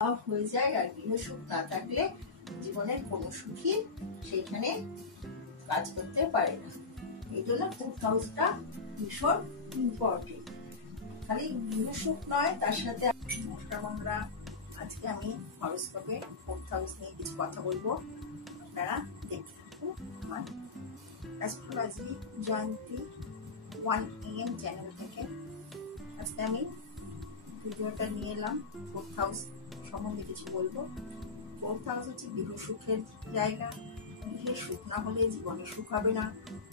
অভাব হয়ে যায় আর গৃহ সুখ না থাকলে জীবনের কোনো সুখী সেখানে কাজ করতে পারে না। এই জন্য ফোর্থ হাউসটা ভীষণ ইম্পর্টেন্ট। খালি গৃহ সুখ নয়, তার সাথে নমস্কার বন্ধুরা, আজকে আমি হরোস্কোপে ফোর্থ হাউস নিয়ে কিছু কথা বলবো। আপনারা দেখতে থাকুন আমার অ্যাস্ট্রোলজি জয়ন্তী 1 AM চ্যানেল থেকে। আজকে আমি ভিডিওটা নিয়ে এলাম ফোর্থ হাউস সম্বন্ধে কিছু বলবো। ফোর্থ হাউস হচ্ছে গৃহ সুখের জায়গা। গৃহে সুখ না হলে জীবনে সুখ হবে না।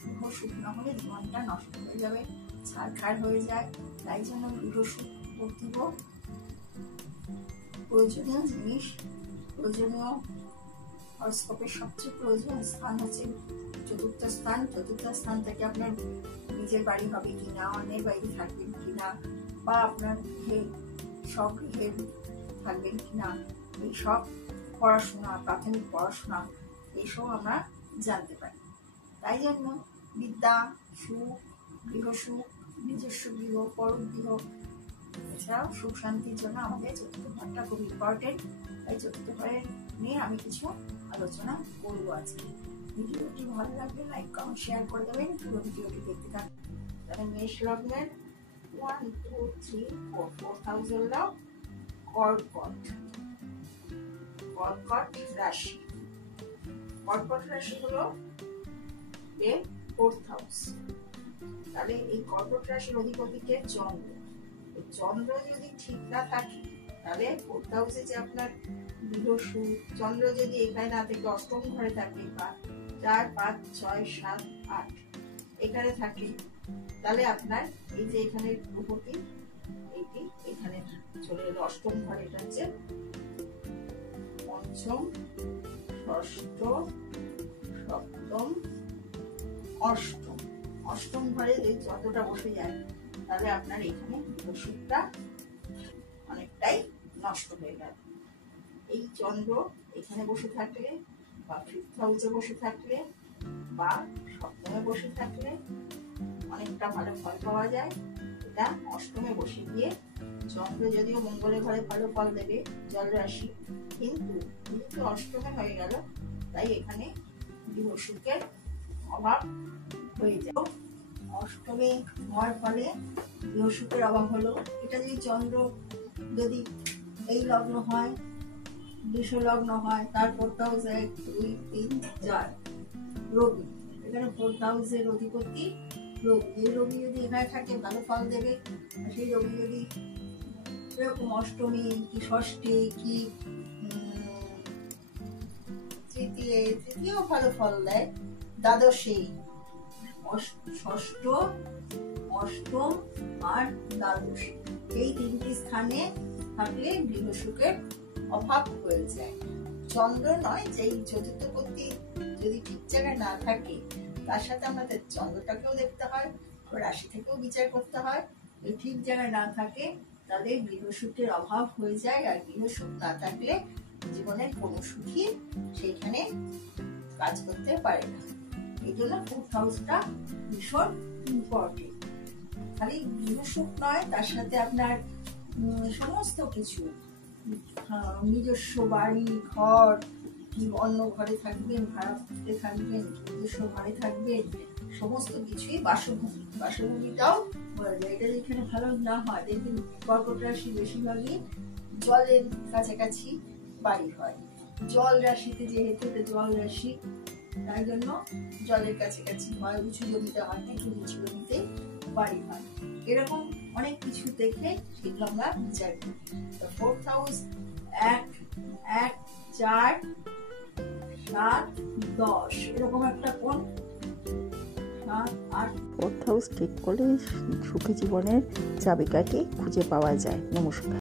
গৃহ সুখ না হলে জীবনটা নষ্ট হয়ে যাবে, ছারখার হয়ে যায়। তাই জন্য গৃহ সুখ করতে প্রয়োজনীয় জিনিস, প্রয়োজনীয় হরোস্কোপের সবচেয়ে প্রয়োজনীয় স্থান হচ্ছে চতুর্থ স্থান। চতুর্থ স্থান থেকে আপনার নিজের বাড়ি হবে কিনা, অন্যের বাড়ি থাকবেন কিনা, বা আপনার গৃহে স্বগৃহে থাকবেন কিনা, এইসব পড়াশোনা, প্রাথমিক পড়াশোনা, এইসব আমরা জানতে পারি। তাই জন্য বিদ্যা, সুখ, গৃহ সুখ, নিজস্ব গৃহ, পরগৃহ, এছাড়াও সুখ শান্তির জন্য আমাদের চতুর্থ ঘরটা খুব ইম্পর্টেন্ট। তাই চতুর্থ ঘরের নিয়ে আমি কিছু আলোচনা করবো আজকে। ভিডিওটি ভালো লাগলে লাইক, কমেন্ট, শেয়ার করে দেবেন। পুরো ভিডিওটি দেখতে থাকুন। তাহলে মেষ লগ্নের 1, 2, 3, 4 ফোর্থ হাউস হলো কর্কট। কর্কট রাশি। কর্কট রাশি হলো এর ফোর্থ হাউস। তাহলে এই কর্কট রাশির অধিপতিকে চন্দ্র। চন্দ্র যদি ঠিক না থাকে তাহলে ফোর্থ হাউসে যে আপনার গৃহ সুখ, চন্দ্র যদি এখানে না থেকে অষ্টম ঘরে থাকে বা 4, 5, 6, 7, 8 এখানে থাকে, তাহলে আপনার এই যে এখানে গ্রহটি এটি এখানে চলে এলো অষ্টম ঘরে। এটা হচ্ছে পঞ্চম, ষষ্ঠ, সপ্তম, অষ্টম। অষ্টম ঘরে যদি চন্দ্রটা বসে যায় তাহলে আপনার এখানে সুখটা অনেকটাই নষ্ট হয়ে গেল। এই চন্দ্র এখানে বসে থাকলে বা ফিফথ হাউসে বসে থাকলে বা সপ্তমে বসে থাকলে অনেকটা ভালো ফল পাওয়া যায়। এটা অষ্টমে বসে গিয়ে চন্দ্র যদিও মঙ্গলের ঘরে ভালো ফল দেবে, জল রাশি, কিন্তু যেহেতু অষ্টমে হয়ে গেল তাই এখানে গৃহ সুখের অভাব হয়ে যায়। অষ্টমে হওয়ার ফলে গৃহ সুখের অভাব হলো। এটা যদি চন্দ্র যদি এই লগ্ন হয়, বৃষ লগ্ন হয়, তার ফোর্থ হাউস 1, 2, 3, 4 রবি। এখানে ফোর্থ হাউসের অধিপতি রবি। এই রবি যদি এখানে থাকে ভালো ফল দেবে। সেই রবি যদি এরকম অষ্টমী কি ষষ্ঠী কি তৃতীয় ভালো ফল দেয়, দ্বাদশী, ষষ্ঠ, অষ্টম আর দ্বাদশ, এই 3টি স্থানে থাকলে গৃহ সুখের অভাব হয়ে যায়। চন্দ্র নয়, যে চতুর্থপতি যদি ঠিক জায়গায় না থাকে, তার সাথে আমাদের চন্দ্রটাকেও দেখতে হয়, রাশি থেকেও বিচার করতে হয়। এই ঠিক জায়গায় না থাকে তাহলে গৃহ সুখের অভাব হয়ে যায়। আর গৃহ সুখ না থাকলে জীবনের কোনো সুখী সেখানে কাজ করতে পারে না। এই জন্য ফোর্থ হাউসটা ভীষণ ইম্পর্টেন্ট। খালি গৃহ সুখ নয়, তার সাথে আপনার সমস্ত কিছু, নিজস্ব বাড়ি ঘর, কি অন্য ঘরে থাকবেন, ভাড়াতে থাকবেন, নিজস্ব ঘরে থাকবেন, সমস্ত কিছুই বাসভূমি। বাসভূমিটাও বলা যায়। এটা যেখানে ভালো না হয়, দেখবেন কর্কট রাশি বেশিরভাগই জলের কাছাকাছি বাড়ি হয়। জল রাশিতে যেহেতু এটা জল রাশি, তাই জন্য জলের কাছাকাছি হয়, উঁচু জমিতে হয় না, একটু নিচু জমিতে বাড়ি হয়। এরকম অনেক কিছু দেখে সেগুলো আমরা বিচার করি। ফোর্থ হাউস 1, 1, 4, 7, 10 এরকম একটা কোণ, 7, 8। ফোর্থ হাউস ঠিক করলে সুখী জীবনের চাবিকাঠি খুঁজে পাওয়া যায়। নমস্কার।